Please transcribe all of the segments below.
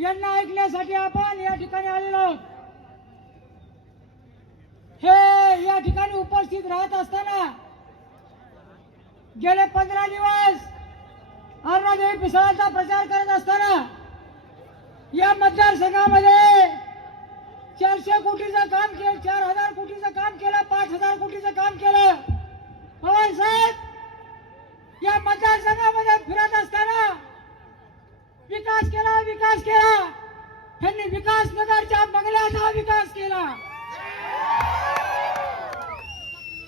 यांना ऐकण्यासाठी आपण या ठिकाणी आलेलो आहोत. हे या ठिकाणी उपस्थित राहत असताना गेले पंधरा दिवस अरुणादेवी पिसाळाचा प्रचार करत असताना या मतदारसंघामध्ये चारशे कोटीचं काम केलं चार हजार कोटीचं काम केलं पाच हजार कोटीचं काम केलं. पवार साहेब या मतदारसंघामध्ये फिरत असताना विकास केला विकास केला त्यांनी विकास नगरच्या बंगल्याचा विकास केला.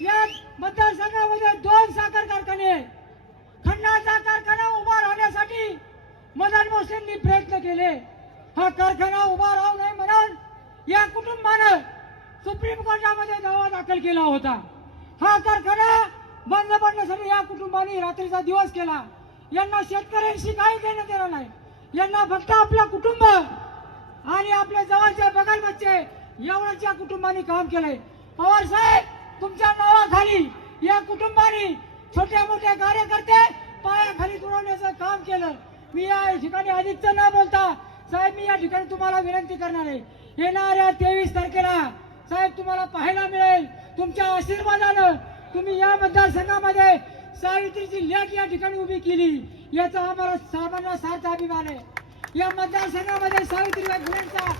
या मतदारसंघामध्ये दोन साखर कारखाने खंडाचा कारखाना उभा राहण्यासाठी मदन मोसेंनी प्रयत्न केले. हा कारखाना उभा राहू नये म्हणून या कुटुंबानं सुप्रीम कोर्टामध्ये दावा दाखल केला होता. हा कारखाना बंद पडण्यासाठी या कुटुंबाने रात्रीचा दिवस केला. यांना शेतकऱ्यांशी काही देणं देणार नाही. यांना फक्त आपलं कुटुंब आणि आपल्या जवळच्या बगल बच्चे एवढंच कुटुंबाने काम केलंय. पवार साहेब तुमच्या नावाखाली या कुटुंबाने छोट्या मोठ्या कार्यकर्ते पायाखाली तुडवण्याचं काम केलं. मी या ठिकाणी अधिकचं न बोलता साहेब मी या ठिकाणी तुम्हाला विनंती करणार आहे. येणाऱ्या तेवीस तारखेला साहेब तुम्हाला पाहायला मिळेल तुमच्या आशीर्वादानं तुम्ही या मतदारसंघामध्ये सावित्रीची लेख या ठिकाणी उभी केली. याचा आम्हाला सर्वांना सार्थ अभिमान आहे. या मतदारसंघामध्ये सावित्रीबाई फुलेंचा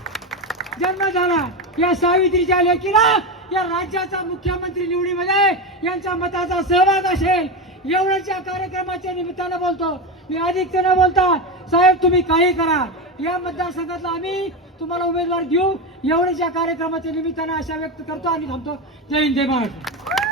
जन्म झाला. या सावित्रीच्या लेखीला या राज्याचा मुख्यमंत्री निवडीमध्ये यांच्या मताचा सहभाग असेल. एवढंच या कार्यक्रमाच्या निमित्तानं बोलतो. मी अधिक न बोलता. साहेब तुम्ही काही करा. या मतदारसंघातला आम्ही तुम्हाला उमेदवार देऊ. एवढंच या कार्यक्रमाच्या निमित्तानं आशा व्यक्त करतो आणि थांबतो. जय हिंद जय महाराष्ट्र.